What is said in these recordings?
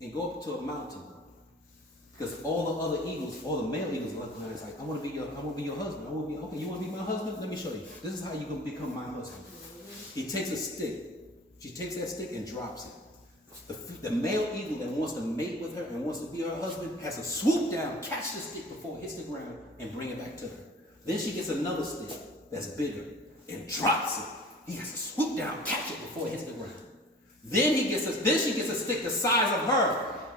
and go up to a mountain. Because all the other eagles, all the male eagles are looking at it, it's like, I want to be your husband. Okay, you want to be my husband? Let me show you. This is how you're going to become my husband. He takes a stick. She takes that stick and drops it. The male eagle that wants to mate with her and wants to be her husband has to swoop down, catch the stick before it hits the ground, and bring it back to her. Then she gets another stick that's bigger and drops it. He has to swoop down, catch it before it hits the ground. Then she gets a stick the size of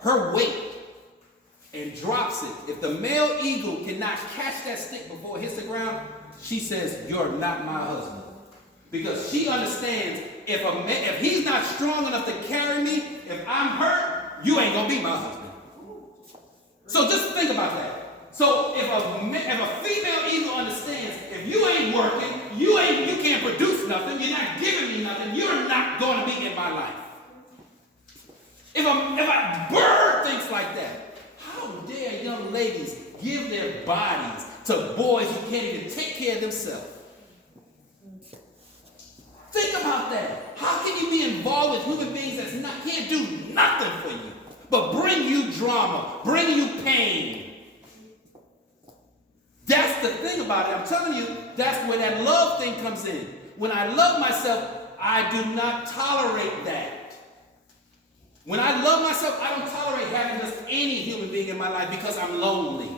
her weight, and drops it. If the male eagle cannot catch that stick before it hits the ground, she says, "You're not my husband." Because she understands, if he's not strong enough to carry me, if I'm hurt, you ain't gonna be my husband. So just think about that. So if a female eagle understands, if you ain't working, you can't produce nothing, you're not giving me nothing, you're not going to be in my life. If a bird thinks like that, how dare young ladies give their bodies to boys who can't even take care of themselves? Think about that. How can you be involved with human beings that can't do nothing for you, but bring you drama, bring you pain? That's the thing about it. I'm telling you, that's where that love thing comes in. When I love myself, I do not tolerate that. When I love myself, I don't tolerate having just any human being in my life because I'm lonely.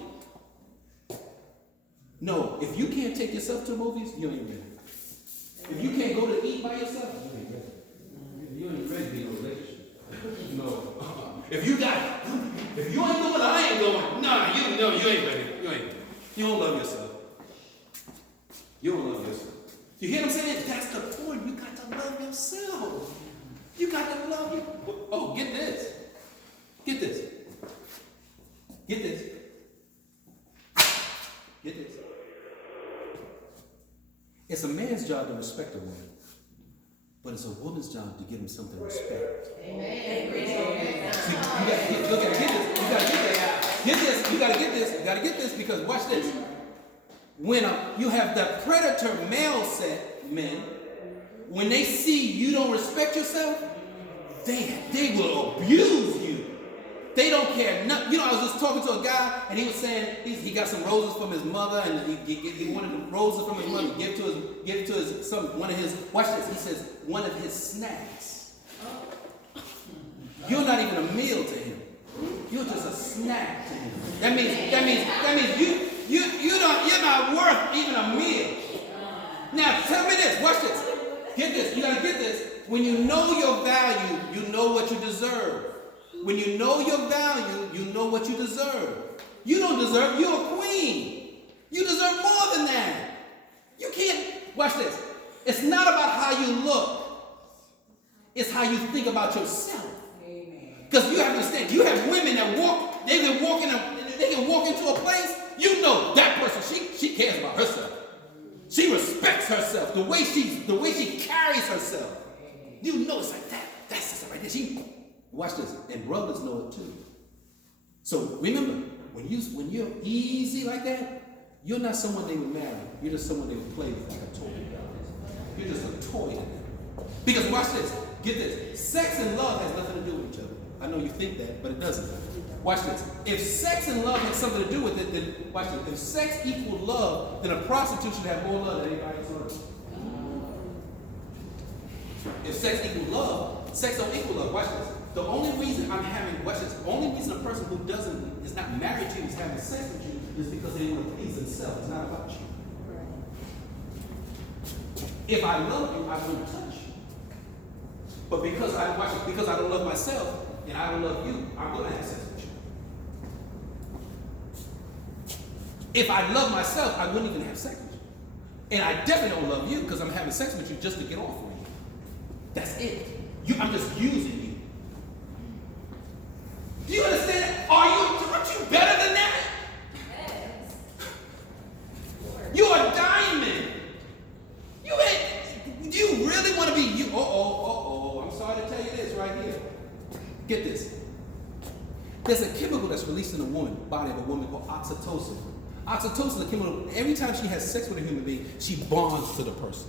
No, if you can't take yourself to movies, you ain't ready. If you can't go to eat by yourself, you ain't ready. You ain't ready to be in a relationship. No. If you ain't going, I ain't going. Nah, you ain't ready. You ain't ready. You don't love yourself. You don't love yourself. You hear what I'm saying? That's the point. You got to love yourself. You got to love you. Oh, get this. Get this. Get this. Get this. It's a man's job to respect a woman, but it's a woman's job to give him something to respect. Amen. See, you gotta get this. You gotta get this. Get this. You gotta get this. You gotta get this because watch this. When you have the predator male set men, when they see you don't respect yourself, they will abuse you. They don't care nothing. You know, I was just talking to a guy, and he was saying he got some roses from his mother, and he wanted the roses from his mother to give to his son. One of his, watch this. He says one of his snacks. You're not even a meal to him. You're just a snack to him. That means you're not worth even a meal. Now tell me this. Watch this. Get this. You gotta get this. When you know your value, you know what you deserve. When you know your value, you know what you deserve. You don't deserve, you're a queen. You deserve more than that. You can't, watch this. It's not about how you look. It's how you think about yourself. Because you have to understand, you have women that they can walk into a place, you know that person, she cares about herself. She respects herself, the way she carries herself. You know it's like that. That's just right there. Watch this, and brothers know it too. So remember, when you're easy like that, you're not someone they would marry. You're just someone they would play with like a toy. You're just a toy to them. Because watch this, get this. Sex and love has nothing to do with each other. I know you think that, but it doesn't. Watch this. If sex and love has something to do with it, then watch this. If sex equals love, then a prostitute should have more love than anybody else on earth. If sex equals love, sex don't equal love. Watch this. The only reason a person who is not married to you is having sex with you is because they want to please themselves. It's not about you. If I love you, I wouldn't touch you. But because I don't love myself and I don't love you, I'm going to have sex with you. If I love myself, I wouldn't even have sex with you. And I definitely don't love you because I'm having sex with you just to get off with you. That's it. I'm just using you. Do you understand that? Aren't you better than that? Yes. You're a diamond. Do you really want to be you? I'm sorry to tell you this right here. Get this. There's a chemical that's released in the body of a woman called oxytocin. Oxytocin is a chemical, every time she has sex with a human being, she bonds to the person.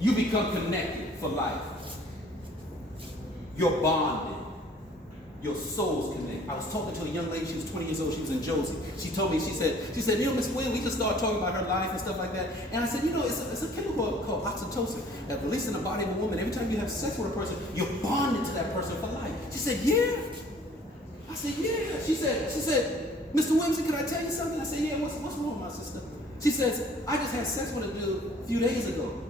You become connected for life. You're bonded. your souls connect. I was talking to a young lady, she was 20 years old, she was in Josie. She told me, she said, you know, Miss Wynn, we just started talking about her life and stuff like that. And I said, you know, it's a chemical called oxytocin that released in the body of a woman. Every time you have sex with a person, you're bonded to that person for life. She said, yeah. I said, yeah. She said, Mr. Williamson, can I tell you something? I said, yeah, what's wrong with my sister? She says, I just had sex with a dude a few days ago.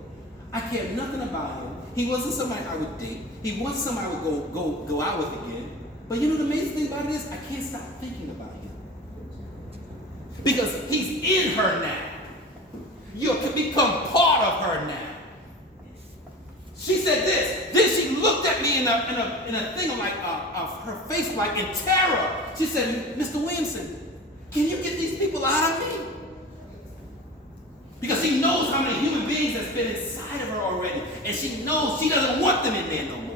I cared nothing about him. He wasn't somebody I would date. He wasn't somebody I would go out with again. But you know the amazing thing about it is I can't stop thinking about him. Because he's in her now. You can become part of her now. She said this. Then she looked at me in a thing of like her face like in terror. She said, Mr. Williamson, can you get these people out of me? Because she knows how many human beings has been inside of her already. And she knows she doesn't want them in there no more.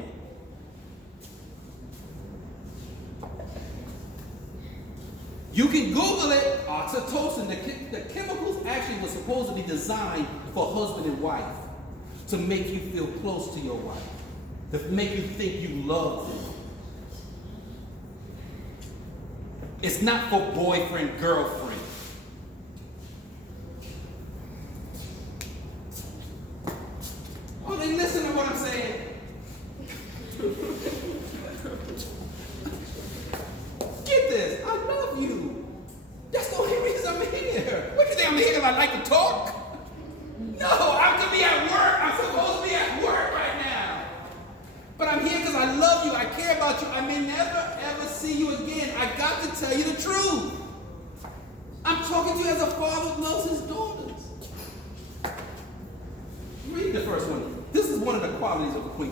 You can Google it, oxytocin. The chemicals actually were supposed to be designed for husband and wife to make you feel close to your wife, to make you think you love them. It's not for boyfriend, girlfriend. Oh, then listen to what I'm saying. Get this. I love you. That's the only reason I'm here. What do you think I'm here because I like to talk? No, I could be at work. I'm supposed to be at work right now. But I'm here because I love you. I care about you. I may never, ever see you again. I got to tell you the truth. I'm talking to you as a father loves his daughters. Read the first one. This is one of the qualities of a queen.